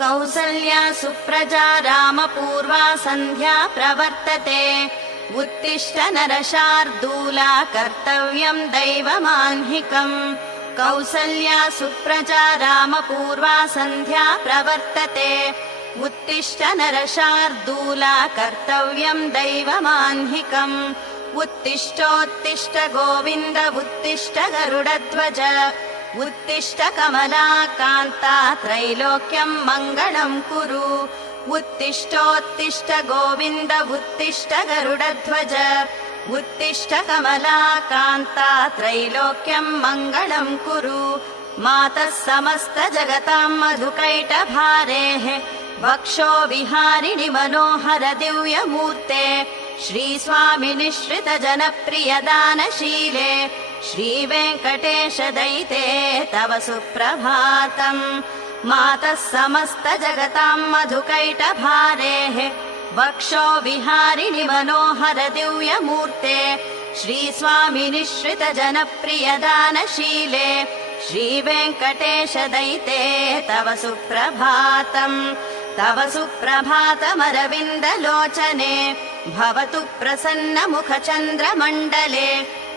कौसल्या सुप्रजा रामपूर्वा सन्ध्या प्रवर्तते उत्तिष्ठ नरशार्दूला कर्तव्यम् दैवमाह्निकम् कौसल्या सुप्रजा रामपूर्वा सन्ध्या प्रवर्तते उत्तिष्ठ नरशार्दूला कर्तव्यम् दैवमाह्निकम् उत्तिष्ठोत्तिष्ठ गोविन्द उत्तिष्ठ गरुडध्वज उत्तिष्ठ कमलाकान्ता त्रैलोक्यम् मङ्गलम् कुरु उत्तिष्ठोत्तिष्ठ गोविन्द उत्तिष्ठ गरुडध्वज उत्तिष्ठ कमलाकान्ता त्रैलोक्यम् मङ्गलम् कुरु मातः समस्त जगताम् मधुकैटभारेः वक्षो विहारिणि मनोहर दिव्यमूर्ते श्रीस्वामि निःश्रित जनप्रिय दानशीले श्रीवेङ्कटेश दयिते तव सुप्रभातम् मातः समस्त जगताम् मधुकैटभारेः वक्षो विहारिणि मनोहर दिव्यमूर्ते श्रीस्वामि निःश्रित जनप्रिय दानशीले श्रीवेङ्कटेश दयिते तव सुप्रभातम् तव सुप्रभातमरविन्दलोचने भवतु प्रसन्न मुख चन्द्रमण्डले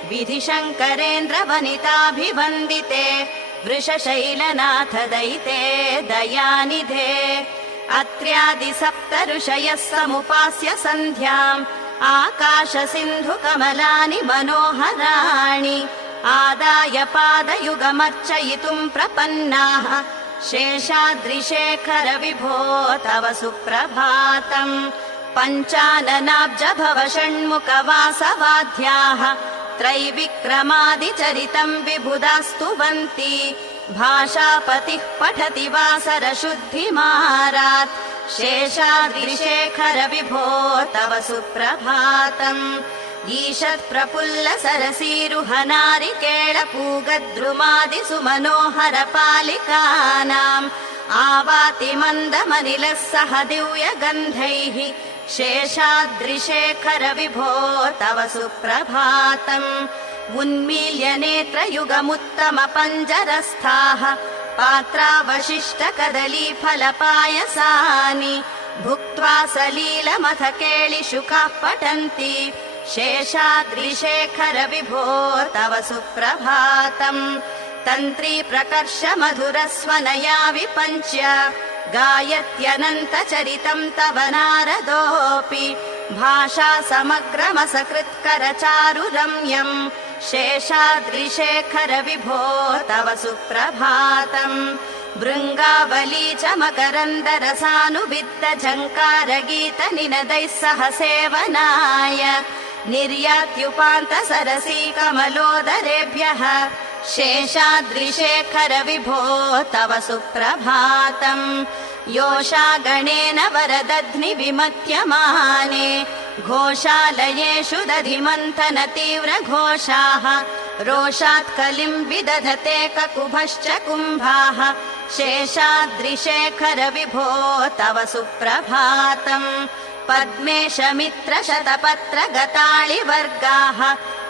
विधिशङ्करेन्द्र वनिताभिवन्दिते वृषशैलनाथ दयिते दयानिधे अत्र्यादि सप्त ऋषयः समुपास्य सन्ध्याम् आकाश सिन्धु कमलानि मनोहराणि आदाय पादयुगमर्चयितुम् प्रपन्नाः शेषाद्रिशेखर विभो तव सुप्रभातम् पञ्चाननाब्ज भव षण्मुख वासवाद्याः त्रैविक्रमादिचरितम् विबुधास्तुवन्ति भाषापतिः पठति वासर शुद्धिमारात् शेषाद्रिशेखर विभो तव सुप्रभातम् ईषत् प्रफुल्ल सरसीरुहनारिकेळ पूगद्रुमादिसु मनोहर पालिकानाम् आवाति मन्दमनिलः सह दिव्य गन्धैः शेषाद्रिशेखर विभो तव सुप्रभातम् उन्मील्य नेत्र युगमुत्तम पञ्जरस्थाः पात्रावशिष्ट कदली फलपायसानि भुक्त्वा सलीलमथ केळिशुकाः पठन्ति शेषाद्रिशेखर विभो तव सुप्रभातम् तन्त्री प्रकर्ष मधुरस्वनया विपञ्च्य गायत्यनन्त चरितम् तव नारदोऽपि भाषा समग्रमसकृत्कर चारुरम्यम् शेषाद्रिशेखर विभो तव सुप्रभातम् भृङ्गावली च मकरन्दरसानुविद्ध झङ्कार गीत निनदैः सह सेवनाय निर्यात्युपान्त सरसी कमलोदरेभ्यः शेषाद्रिशेखर विभो तव सुप्रभातम् योषा गणेन वरदध्नि विमत्यमाने घोषालयेषु दधिमन्थन तीव्र घोषाः रोषात् कलिम् विदधते ककुभश्च कुम्भाः शेषाद्रिशेखर विभो तव सुप्रभातम् पद्मेश मित्र शतपत्र गताळिवर्गाः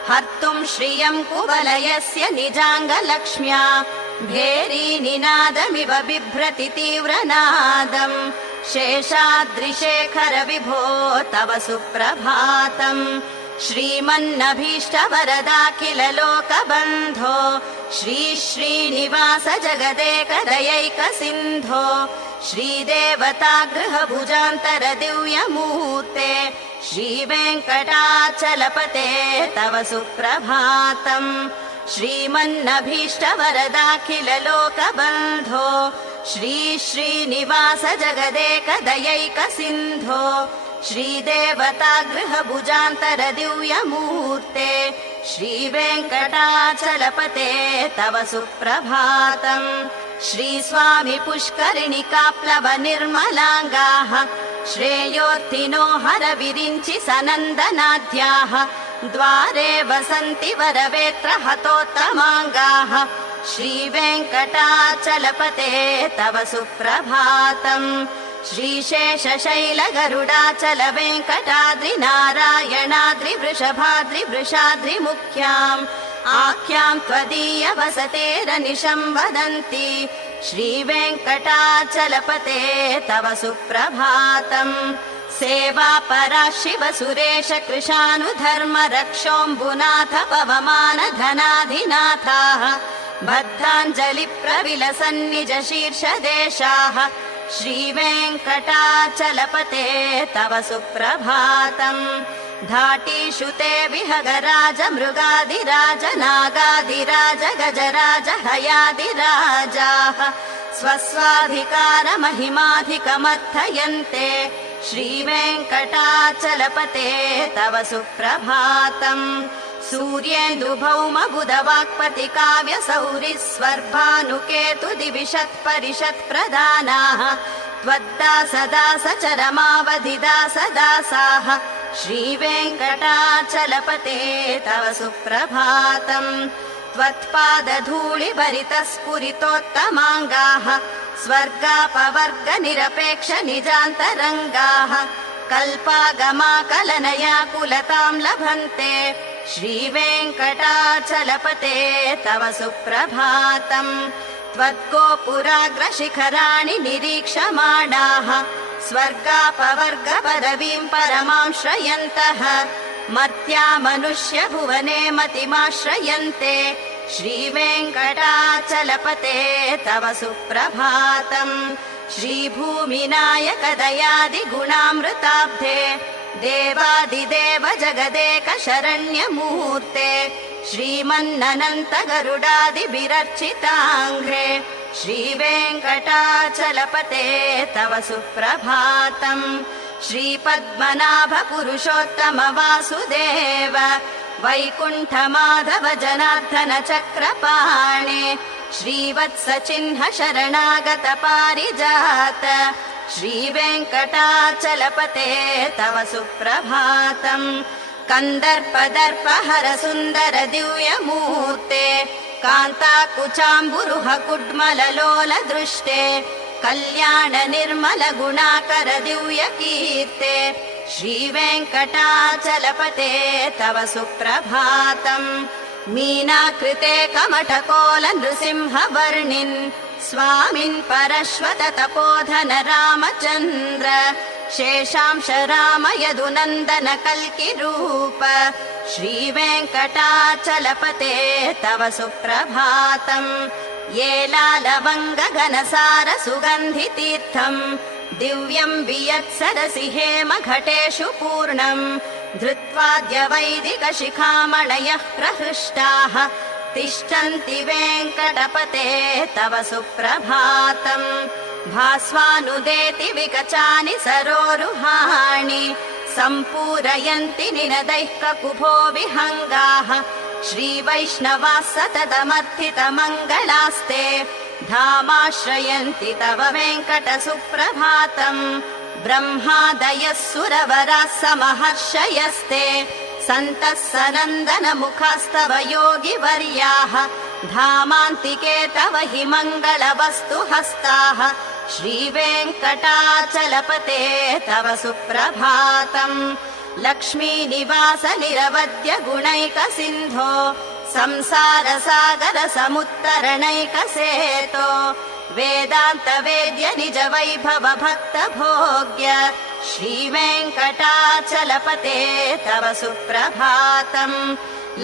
हर्तुम् श्रियम् कुवलयस्य निजाङ्गलक्ष्म्या भेरी निनादमिव बिभ्रति तीव्रनादम् शेषाद्रिशेखर विभो तव सुप्रभातम् श्रीमन्नभीष्ट वरदाखिल लोकबन्धो श्री श्रीनिवास जगदेक दयैक सिन्धो श्रीदेवतागृह भुजान्तर दिव्यमूर्ते श्रीवेङ्कटाचलपते तव सुप्रभातम् श्रीमन्नभीष्ट वरदाखिल लोकबन्धो श्री श्रीनिवास जगदेक दयैक सिन्धो श्रीदेवतागृह भुजान्तर दिव्यमूर्ते श्रीवेङ्कटाचलपते तव सुप्रभातम् श्रीस्वामि पुष्करिणिकाप्लव निर्मलाङ्गाः श्रेयोर्थिनो हर विरिञ्चि सनन्दनाद्याः द्वारे वसन्ति वरवेत्र हतोत्तमाङ्गाः श्रीवेङ्कटाचलपते तव सुप्रभातम् श्रीशेषशैल गरुडाचल वेङ्कटाद्रि नारायणाद्रि वृषभाद्रि वृषाद्रि मुख्याम् आख्यां त्वदीयवसतेरनिशं वदन्ति श्रीवेङ्कटाचलपते तव सुप्रभातम् सेवापरा शिव सुरेश कृशानुधर्म रक्षोऽम्बुनाथ पवमान धनाधिनाथाः बद्धाञ्जलि प्रविलसन्निज शीर्षदेशाः श्रीवेङ्कटाचलपते तव सुप्रभातम् धाटीषु ते विहगराज मृगादिराज नागादिराज गजराज हयादिराजाः स्वस्वाधिकार महिमाधिकमर्थयन्ते श्रीवेङ्कटाचलपते तव सुप्रभातम् सूर्येन्दुभौम बुधवाक्पति काव्य सौरिः स्वर्भानुकेतु दिविशत् परिषत् प्रधानाः त्वद्दासदास चरमावधिदासदासाः श्रीवेङ्कटाचलपते तव सुप्रभातम् त्वत्पादधूलिभरितः स्फुरितोत्तमाङ्गाः स्वर्गापवर्ग निरपेक्ष निजान्तरङ्गाः कल्पागमाकलनया कुलतां लभन्ते श्रीवेङ्कटाचलपते तव सुप्रभातम् त्वद्गोपुराग्रशिखराणि निरीक्षमाणाः स्वर्गापवर्ग पदवीं परमां श्रयन्तः मर्त्या मनुष्य भुवने मतिमाश्रयन्ते श्रीवेङ्कटाचलपते तव सुप्रभातम् श्रीभूमिनायक दयादिगुणामृताब्धे देवादिदेव जगदेक शरण्यमूर्ते श्रीमन्ननन्त गरुडादिभिरर्चिताङ्घ्रे श्रीवेङ्कटाचलपते तव सुप्रभातम् श्रीपद्मनाभ पुरुषोत्तम वासुदेव वैकुण्ठ माधव जनार्दन चक्रपाणे श्रीवत्स चिह्न शरणागत पारिजात श्रीवेङ्कटाचलपते तव सुप्रभातम् कन्दर्पदर्प हर सुन्दर दिव्यमूर्ते कान्ताकुचाम्बुरुह कुड्मललोल दृष्टे कल्याण निर्मल गुणाकर दिव्यकीर्ते श्रीवेङ्कटाचलपते तव सुप्रभातम् मीनाकृते कमठकोल नृसिंहवर्णिन् स्वामिन् परश्वत तपोधन रामचन्द्र शेषांश राम यदुनन्दन कल्किरूप श्रीवेङ्कटाचलपते तव सुप्रभातम् येलालवङ्ग घनसार सुगन्धितीर्थम् दिव्यम् वियत्सरसि हेम घटेषु पूर्णम् धृत्वाद्य वैदिक शिखामणयः प्रहृष्टाः तिष्ठन्ति वेङ्कटपते तव सुप्रभातम् भास्वानुदेति विकचानि सरोरुहाणि सम्पूरयन्ति निनदैः ककुभो विहङ्गाः श्रीवैष्णवाः सततमर्थितमङ्गलास्ते धामाश्रयन्ति तव वेङ्कट सुप्रभातम् ब्रह्मादयः सुरवराः समहर्षयस्ते सन्तः सनन्दन मुखास्तव योगिवर्याः धामान्तिके तव हि मङ्गलवस्तु हस्ताः श्रीवेङ्कटाचलपते तव सुप्रभातम् लक्ष्मीनिवास निरवद्य गुणैक सिन्धो संसार सागर समुत्तरणैकसेतो वेदान्त वेद्य निज वैभव भक्त भोग्य श्रीवेङ्कटाचलपते तव सुप्रभातम्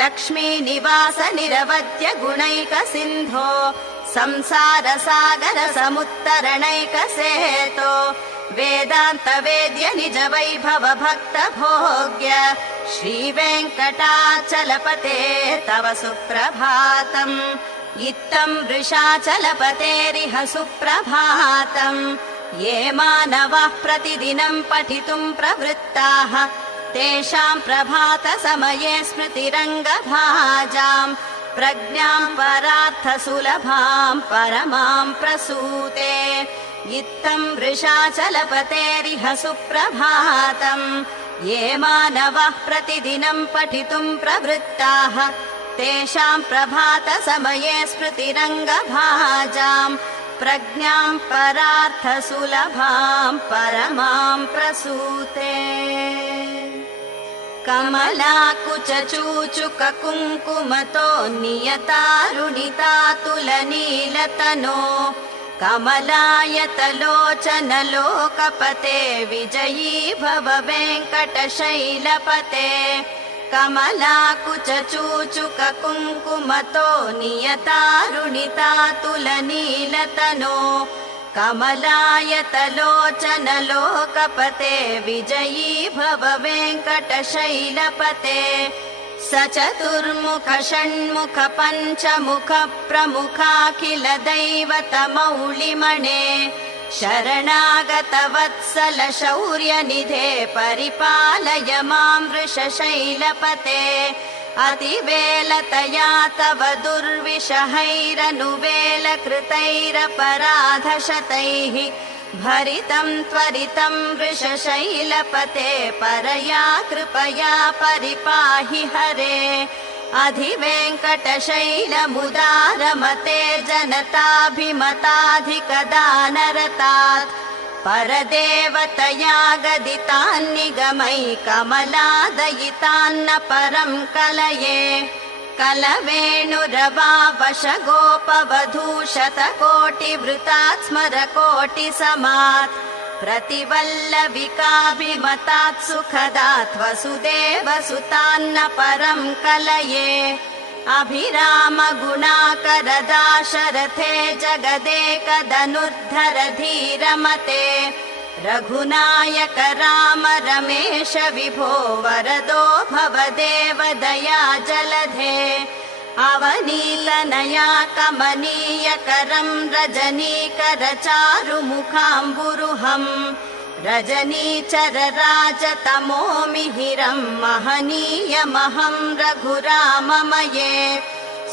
लक्ष्मीनिवास निरवद्य गुणैक सिन्धो संसार सागर समुत्तरणैकसेतो वेदान्त वेद्य निज वैभव भक्त भोग्य श्रीवेङ्कटाचलपते तव सुप्रभातम् इत्थम् वृषाचलपतेरिह सुप्रभातम् ये मानवाः प्रतिदिनम् पठितुम् प्रवृत्ताः तेषाम् प्रभात समये स्मृतिरङ्गभाजाम् प्रज्ञाम् परार्थ सुलभाम् परमाम् प्रसूते इत्थम् वृषाचलपतेरिह सुप्रभातम् ये मानवाः प्रतिदिनम् पठितुम् प्रवृत्ताः तेषाम् प्रभात समये स्मृतिरङ्गभाजाम् प्रज्ञाम् परार्थ सुलभाम् परमाम् प्रसूते कमलाकुचूचुककुङ्कुमतो नियतारुणितातुलनीलतनो कमलायतलोचनलोकपते विजयी भव वेङ्कटशैलपते कमलाकुचूचुककुङ्कुमतो नियतारुणितातुलनीलतनो कमलायतलोचनलोकपते विजयी भव वेङ्कटशैलपते स चतुर्मुख षण्मुख पञ्चमुख प्रमुखाखिल दैवतमौलिमणे शरणागत वत्सल शौर्यनिधे परिपालय मां वृषशैलपते अतिवेलतया तव दुर्विषहैरनुवेलकृतैरपराधशतैः भरितं त्वरितं वृषशैलपते परया कृपया परिपाहि हरे अधिवेङ्कटशैलमुदारमते जनताभिमताधिकदानरतात् परदेवतया गदितान्निगमै कमलादयितान्न परं कलये कलवेणुरवावशगोपवधूशतकोटिवृतात् स्मरकोटिसमात् प्रतिवल्लविकाभिमतात् सुखदात् वसुदेवसुतान्न परं कलये अभिरामगुणाकरदाशरथे जगदेकधनुर्धर धीरमते रघुनायक राम रमेश विभो वरदो भवदेव दया जलधे अवनीलनया कमनीयकरं रजनीकर चारुमुखाम्बुरुहम् रजनीचर राजतमो मिहिरं महनीयमहं रघुराममये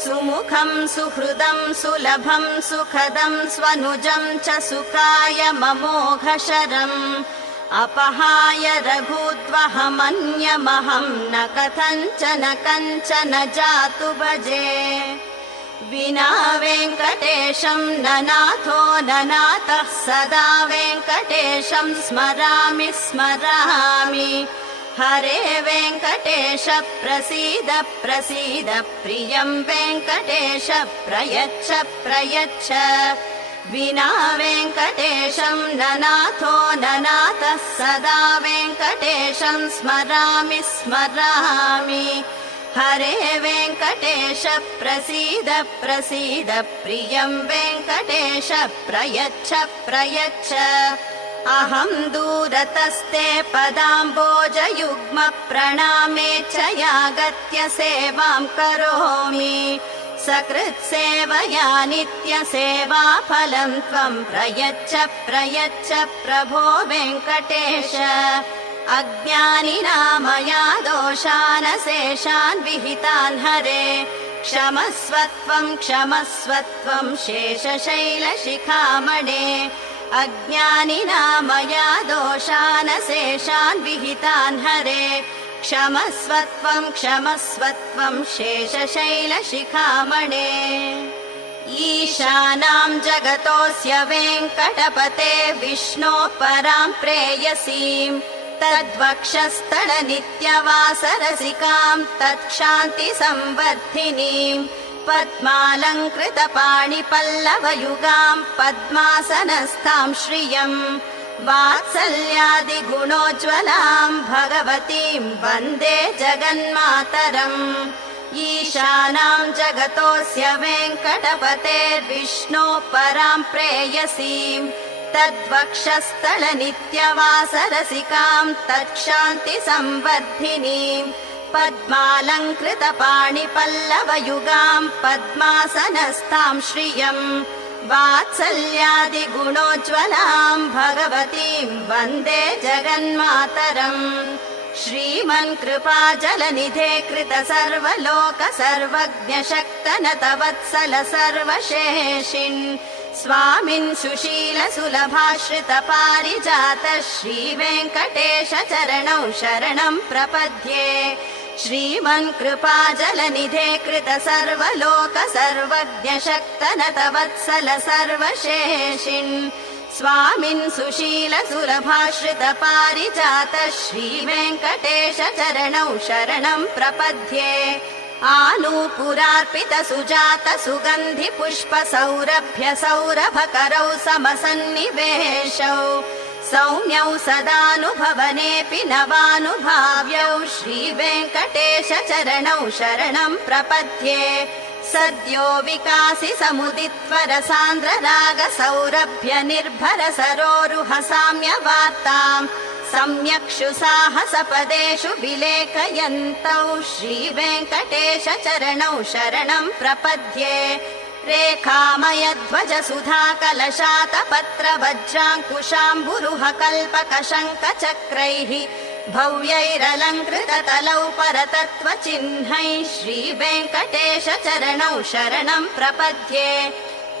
सुमुखं सुहृदं सुलभं सुखदं स्वनुजं च सुखाय ममोघशरम् अपहाय रघुद्वहमन्यमहं न कथञ्चन कञ्चन जातु भजे विना वेङ्कटेशं ननाथो ननाथः सदा वेङ्कटेशं स्मरामि स्मरामि हरे वेङ्कटेश प्रसीद प्रसीद प्रियं वेङ्कटेश प्रयच्छ प्रयच्छ विना वेङ्कटेशं ननाथो ननाथः सदा वेङ्कटेशं स्मरामि स्मरामि हरे वेङ्कटेश प्रसीद प्रसीद प्रियं वेङ्कटेश प्रयच्छ प्रयच्छ अहं दूरतस्ते पदाम्बोजयुग्म प्रणामे च यागत्य सेवां करोमि सकृत्सेवया नित्यसेवाफलं त्वं प्रयच्छ प्रयच्छ प्रभो वेङ्कटेश अज्ञानिना मया दोषानशेषान् विहितान् हरे क्षमस्वत्वं शेषशैलशिखामणे अज्ञानिना मया दोषानशेषान् विहितान् हरे क्षमस्वत्वं शेषशैलशिखामणे ईशानां जगतोऽस्य वेङ्कटपते विष्णो परां प्रेयसीम् तद्वक्षस्थलनित्यवासरसिकां तत्क्षान्तिसंवर्धिनीं पद्मालङ्कृतपाणिपल्लवयुगां पद्मासनस्थां श्रियम् वात्सल्यादिगुणोज्ज्वलां भगवतीं वन्दे जगन्मातरम् ईशानां जगतोऽस्य वेङ्कटपतेर्विष्णो परां प्रेयसीम् तद्वक्षस्थलनित्यवासरसिकां तत्क्षान्तिसंवर्धिनीं पद्मालङ्कृतपाणिपल्लवयुगां पद्मासनस्थां श्रियम् वात्सल्यादिगुणोज्ज्वलां भगवतीं वन्दे जगन्मातरम् श्रीमन्कृपाजलनिधे कृत सर्वलोक सर्वज्ञ शक्तनत वत्सल सर्वशेषिन् स्वामिन् सुशील सुलभाश्रित पारिजात श्रीवेङ्कटेश चरणौ शरणं प्रपद्ये श्रीमन्कृपाजलनिधे कृत सर्वलोक सर्वज्ञ शक्तनत वत्सल सर्वशेषिन् स्वामिन् सुशील सुलभाश्रित पारिजात श्रीवेङ्कटेश चरणौ शरणं प्रपद्ये आनूपुरार्पित सुजात सुगन्धि पुष्प सौरभ्य सौरभकरौ समसन्निवेशौ सौम्यौ सदानुभवनेऽपि नवानुभाव्यौ श्रीवेङ्कटेश चरणौ शरणं प्रपद्ये सद्यो विकासि समुदित्वर सान्द्र राग सौरभ्य निर्भर सरोरुह साम्यवार्ताम् सम्यक्षु साहसपदेषु विलेखयन्तौ श्रीवेङ्कटेश चरणौ शरणं प्रपद्ये रेखामय ध्वज सुधा कलशात पत्र वज्राङ्कुशाम्बुरुह कल्पक शङ्ख चक्रैः भव्यैरलङ्कृत तलौ परतत्त्व चिह्नैः श्रीवेङ्कटेश चरणौ शरणं प्रपद्ये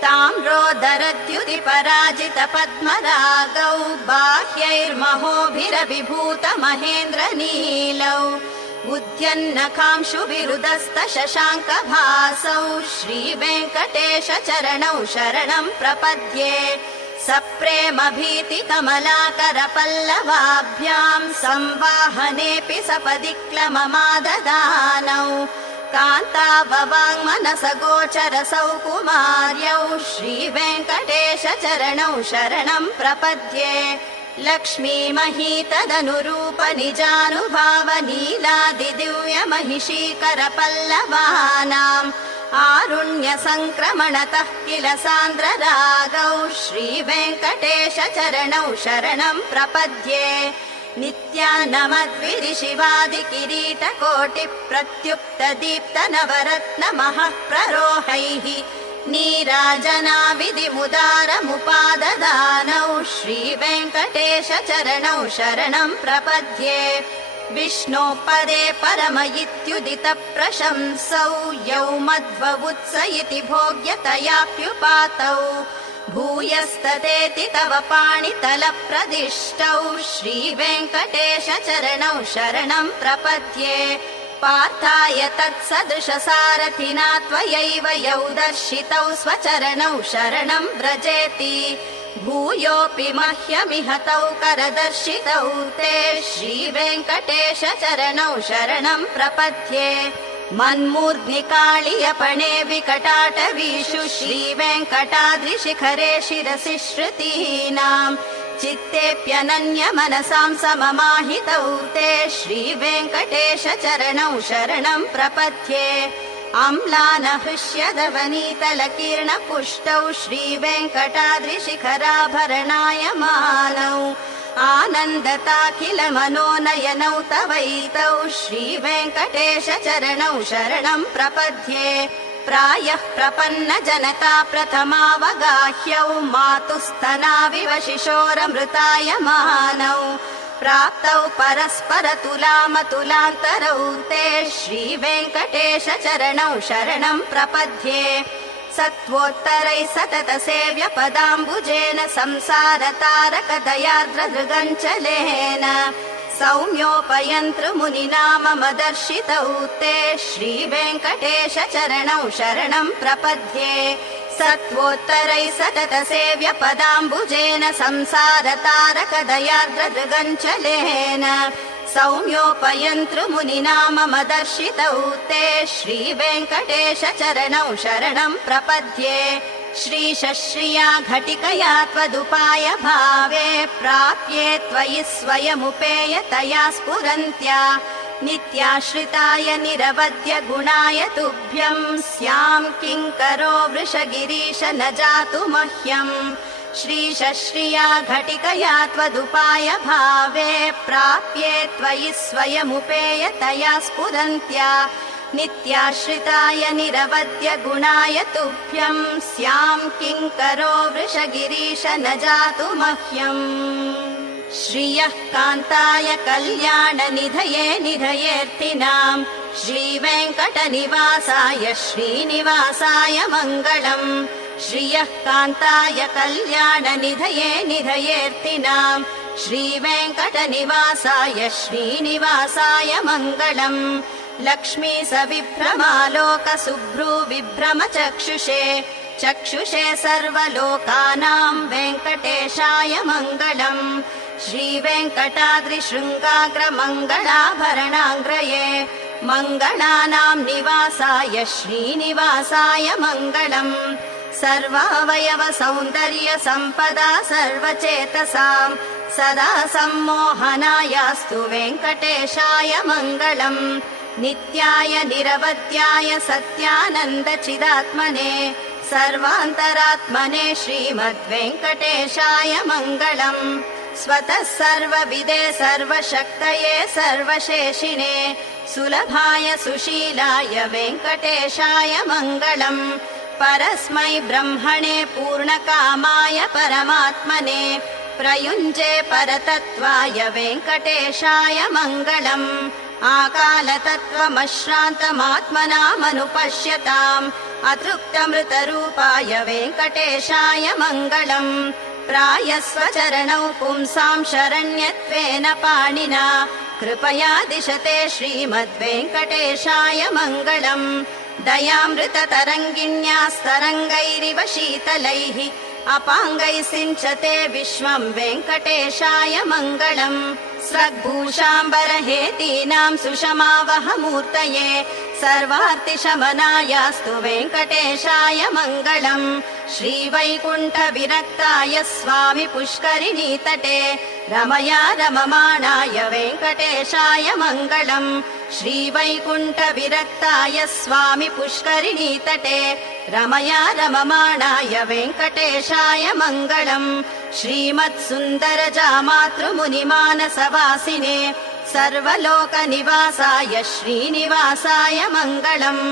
ताम्रोदरद्युति पराजित पद्मरागौ बाह्यैर्महोभिरविभूत महेन्द्र नीलौ उद्यन्नकांशु विरुदस्त शशाङ्क भासौ श्रीवेङ्कटेश चरणौ शरणं प्रपद्ये सप्रेम भीति कमलाकर पल्लवाभ्याम् संवाहनेऽपि सपदि क्लममाददानौ कान्ताववाङ्मनस गोचर सौकुमार्यौ श्रीवेङ्कटेश चरणौ शरणं प्रपद्ये लक्ष्मी महीतदनुरूप निजानुभाव नीलादि दिव्य महिषीकर पल्लवानाम् आरुण्य संक्रमणतः किल सान्द्र रागौ श्रीवेङ्कटेश चरणौ शरणं प्रपद्ये नित्यानमद्विरि शिवादि किरीट कोटि प्रत्युक्त दीप्त नवरत्न महः प्ररोहैः नीराजना विधि मुदारमुपाददानौ श्रीवेङ्कटेश चरणौ शरणं प्रपद्ये विष्णो पदे परम इत्युदित प्रशंसौ यौ मध्ववुत्स इति भोग्यतयाप्युपातौ भूयस्ततेति तव पाणितल प्रदिष्टौ श्रीवेङ्कटेश चरणौ शरणं प्रपद्ये पार्थाय तत्सदृश सारथिना त्वयैव यौ दर्शितौ स्वचरणौ शरणं व्रजेति भूयोऽपि मह्यमिह तौ करदर्शितौ ते श्रीवेङ्कटेश चरणौ शरणं प्रपद्ये मन्मूर्ध्निकाळियपणे विकटाटवीषु श्रीवेङ्कटाद्रिशिखरे शिरसि श्रुतीनाम् चित्तेऽप्यनन्य मनसां सममाहितौ ते श्रीवेङ्कटेश चरणौ शरणं प्रपद्ये अम्लान हृष्यदवनीतल पुष्टौ श्रीवेङ्कटाद्रिशिखराभरणायमानौ आनन्दताखिल मनोनयनौ तवैतौ श्रीवेङ्कटेश चरणौ शरणं प्रपद्ये प्रायः प्रपन्न जनता प्रथमावगाह्यौ मातुस्तनाविव शिशोरमृतायमानौ प्राप्तौ परस्पर तुलामतुलान्तरौ ते श्रीवेङ्कटेश चरणौ शरणं प्रपद्ये सत्त्वोत्तरैः सतत सेव्य पदाम्बुजेन संसार तारक दयार्द्रदृगञ्चलेन सौम्योपयन्तृमुनिना मम दर्शितौ ते श्रीवेङ्कटेश चरणौ शरणं प्रपद्ये सत्त्वोत्तरैः सतत सेव्य पदाम्बुजेन संसार तारक दयार्द्रदृगञ्चलेन सौम्योपयन्तृमुनिना मम दर्शितौ ते श्रीवेङ्कटेश चरणौ शरणं प्रपद्ये श्रीशश्रिया घटिकया त्वदुपाय भावे प्राप्ये त्वयि स्वयमुपेयतया स्फुरन्त्या नित्याश्रिताय निरवद्य गुणाय तुभ्यं स्यां किङ्करो वृषगिरीश न जातु मह्यम् श्रीशश्रिया घटिकया त्वदुपाय भावे प्राप्ये त्वयि स्वयमुपेयतया स्फुरन्त्या नित्याश्रिताय निरवद्य गुणाय तुभ्यं स्यां किङ्करो वृषगिरीश न जातु मह्यम् श्रियः कान्ताय कल्याण निधये निधयेऽर्थिनाम् श्रीवेङ्कटनिवासाय श्रीनिवासाय मङ्गलम् श्रियः कान्ताय कल्याण निधये निधयेऽर्थिनाम् श्रीवेङ्कटनिवासाय श्रीनिवासाय मङ्गलम् लक्ष्मी सविभ्रमालोक सुभ्रू विभ्रम चक्षुषे चक्षुषे सर्वलोकानां वेङ्कटेशाय मङ्गलम् श्रीवेङ्कटाद्रिशृङ्गाग्रमङ्गलाभरणाङ्ग्रये मङ्गलानां निवासाय श्रीनिवासाय मङ्गलम् सर्वावयव सौन्दर्य सम्पदा सर्वचेतसां सदा सम्मोहनायास्तु वेङ्कटेशाय मङ्गलम् नित्याय निरवध्याय सत्यानन्दचिदात्मने सर्वान्तरात्मने श्रीमद्वेङ्कटेशाय मङ्गलम् स्वतः सर्वविदे सर्वशक्तये सर्वशेषिणे सुलभाय सुशीलाय वेङ्कटेशाय मङ्गलम् परस्मै ब्रह्मणे पूर्णकामाय परमात्मने प्रयुञ्जे परतत्त्वाय वेङ्कटेशाय मङ्गलम् आकालतत्त्वमश्रान्तमात्मनामनुपश्यताम् अतृप्तमृतरूपाय वेङ्कटेशाय मङ्गलम् प्रायस्वचरणौ पुंसां शरण्यत्वेन पाणिना कृपया दिशते श्रीमद्वेङ्कटेशाय मङ्गलम् दयामृततरङ्गिण्यास्तरङ्गैरिव शीतलैः अपाङ्गैः सिञ्चते विश्वं वेङ्कटेशाय मङ्गलम् स्रग्भूषाम्बरहेतीनां सुषमावहमूर्तये सर्वार्तिशमनायास्तु वेङ्कटेशाय मङ्गलम् श्रीवैकुण्ठविरक्ताय स्वामि पुष्करिणीतटे रमया रममाणाय वेङ्कटेशाय मङ्गलम् श्रीवैकुण्ठविरक्ताय स्वामि पुष्करिणीतटे रमया रममाणाय वेङ्कटेशाय मङ्गलम् श्रीमत्सुन्दरजामातृमुनिमानसवासिने सर्वलोकनिवासाय श्रीनिवासाय मङ्गलम्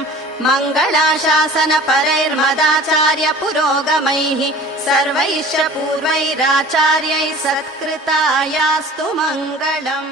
मङ्गलाशासनपरैर्मदाचार्य पुरोगमैः सर्वैश्च पूर्वैराचार्यैः सत्कृतायास्तु मङ्गलम्।